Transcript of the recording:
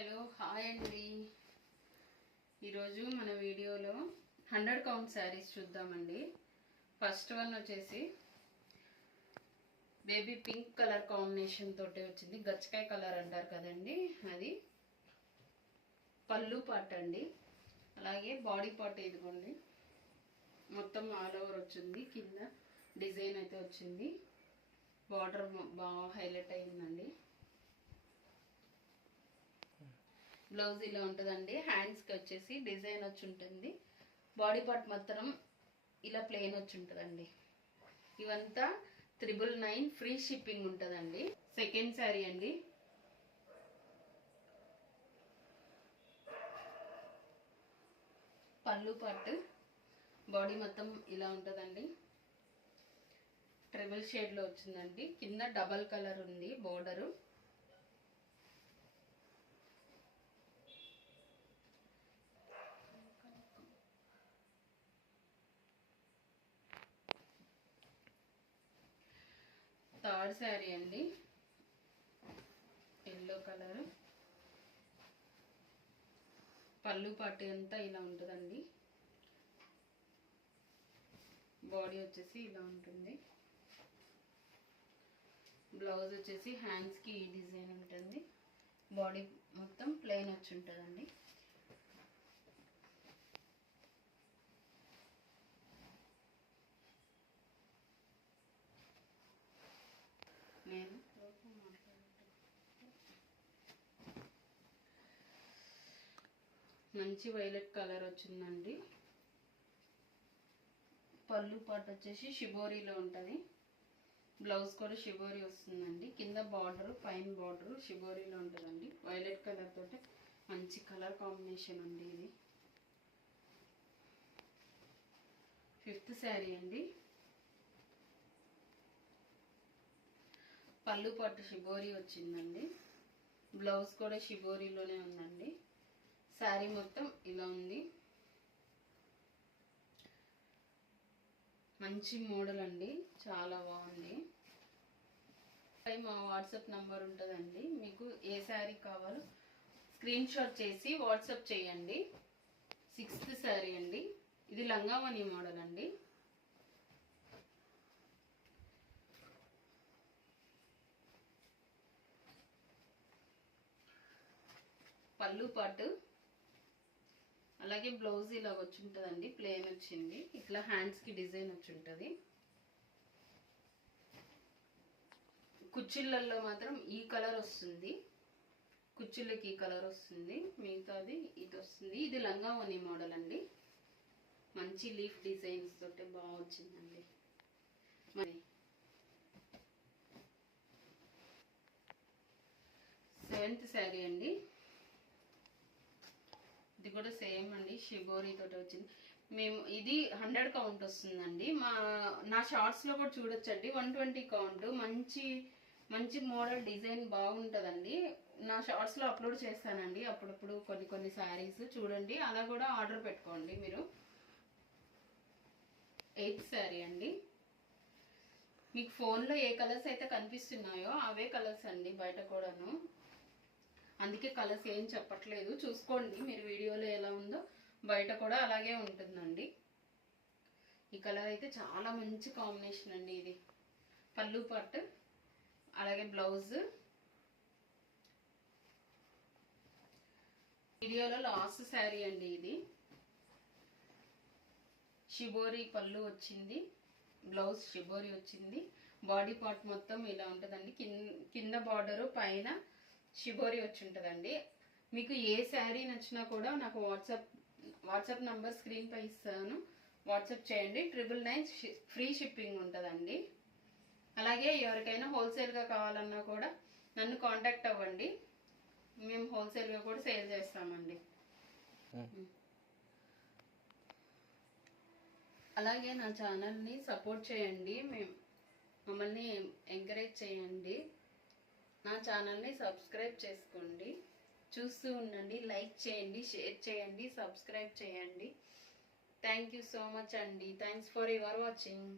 Hello hi అండి. ఈరోజు మన వీడియోలో 100 కౌంట్ శారీస్ చూద్దామండి. ఫస్ట్ వన్ వచ్చేసి బేబీ పింక్ కలర్ కాంబినేషన్ తోటి వచ్చింది. గచ్చకాయ కలర్ అంటారు కదండి, అది పళ్ళు పార్ట్ అండి. అలాగే బాడీ పార్ట్ ఇదిగోండి, మొత్తం ఆల్ ఓవర్ వచ్చింది. కింద డిజైన్ అయితే వచ్చింది. బార్డర్ బాగా హైలైట్ అయిందండి. బ్లౌజ్ ఇలా ఉంటుందండి. హ్యాండ్స్కి వచ్చేసి డిజైన్ వచ్చి ఉంటుంది. బాడీ పార్ట్ మాత్రం ఇలా ప్లెయిన్ వచ్చి ఉంటుందండి. ఇవంతా 999 ఫ్రీ షిప్పింగ్ ఉంటుందండి. సెకండ్ శారీ అండి. పళ్ళు పార్ట్ బాడీ మొత్తం ఇలా ఉంటుందండి. ట్రిబుల్ షేడ్లో వచ్చిందండి. కింద డబల్ కలర్ ఉంది బోర్డరు. థర్డ్ శారీ అండి, ఎల్లో కలర్. పళ్ళు పార్ట్ అంతా ఇలా ఉంటుందండి. బాడీ వచ్చేసి ఇలా ఉంటుంది. బ్లౌజ్ వచ్చేసి హ్యాండ్స్కి ఈ డిజైన్ ఉంటుంది. బాడీ మొత్తం ప్లెయిన్ వచ్చి ఉంటుందండి. నేను మంచి వైలెట్ కలర్ వచ్చిందండి. పళ్ళు పార్ట్ వచ్చేసి షిబోరీలో ఉంటుంది. బ్లౌజ్ కూడా షిబోరీ వస్తుందండి. కింద బార్డర్, పైన బార్డర్ షిబోరీలో ఉంటుందండి. వైలెట్ కలర్ తోటి మంచి కలర్ కాంబినేషన్ అండి ఇది. ఫిఫ్త్ శారీ అండి. పళ్ళు పట్టు షిబోరీ వచ్చిందండి. బ్లౌజ్ కూడా షిబోరీలోనే ఉందండి. శారీ మొత్తం ఇలా ఉంది. మంచి మోడల్ అండి, చాలా బాగుంది. మా వాట్సాప్ నంబర్ ఉంటుందండి. మీకు ఏ శారీ కావాలో స్క్రీన్ షాట్ చేసి వాట్సాప్ చేయండి. సిక్స్త్ శారీ అండి. ఇది లంగావని మోడల్ అండి. పళ్ళు పాటు అలాగే బ్లౌజ్ ఇలా వచ్చి ఉంటుందండి. ప్లెయిన్ వచ్చింది. ఇట్లా హ్యాండ్స్కి డిజైన్ వచ్చి ఉంటుంది. కుచ్చిళ్ళల్లో మాత్రం ఈ కలర్ వస్తుంది. కుచ్చిళ్ళకి ఈ కలర్ వస్తుంది. మిగతాది ఇది వస్తుంది. ఇది లంగావని మోడల్ అండి. మంచి లీఫ్ డిజైన్స్ తోటి బాగా వచ్చిందండి. మరి సెవెంత్ శారీ అండి. ఇది కూడా సేమ్ అండి, షిబోరీ తోటి వచ్చింది. మేము ఇది 100 కౌంట్ వస్తుందండి. నా షార్ట్స్లో కూడా చూడొచ్చండి. 120 కౌంట్. మంచి మంచి మోడల్ డిజైన్ బాగుంటుందండి. నా షార్ట్స్లో అప్లోడ్ చేస్తానండి అప్పుడప్పుడు కొన్ని శారీస్ చూడండి. అలా కూడా ఆర్డర్ పెట్టుకోండి మీరు. 8th శారీ అండి. మీకు ఫోన్లో ఏ కలర్స్ అయితే కనిపిస్తున్నాయో అవే కలర్స్ అండి బయట కూడాను. అందుకే కలర్స్ ఏం చెప్పట్లేదు, చూసుకోండి మీరు. వీడియోలో ఎలా ఉందో బయట కూడా అలాగే ఉంటుందండి. ఈ కలర్ అయితే చాలా మంచి కాంబినేషన్ అండి. ఇది పళ్ళు పార్ట్ అలాగే బ్లౌజ్. వీడియోలో లాస్ట్ శారీ అండి. ఇది షిబోరీ పళ్ళు వచ్చింది. బ్లౌజ్ షిబోరీ వచ్చింది. బాడీ పార్ట్ మొత్తం ఇలా ఉంటుందండి. కింద బార్డరు, పైన షిబోరీ వచ్చి ఉంటుందండి. మీకు ఏ శారీ నచ్చినా కూడా నాకు వాట్సాప్ నంబర్ స్క్రీన్ పై ఇస్తాను. వాట్సాప్ చేయండి. 999 ఫ్రీ షిప్పింగ్ ఉంటుందండి. అలాగే ఎవరికైనా హోల్సేల్గా కావాలన్నా కూడా నన్ను కాంటాక్ట్ అవ్వండి. మేము హోల్సేల్గా కూడా సేల్ చేస్తామండి. అలాగే నా ఛానల్ని సపోర్ట్ చేయండి. మమ్మల్ని ఎంకరేజ్ చేయండి. నా ఛానల్ని సబ్స్క్రైబ్ చేసుకోండి. చూస్తూ ఉండండి. లైక్ చేయండి, షేర్ చేయండి, సబ్స్క్రైబ్ చేయండి. థ్యాంక్ యూ సో మచ్ అండి. Thanks for your watching.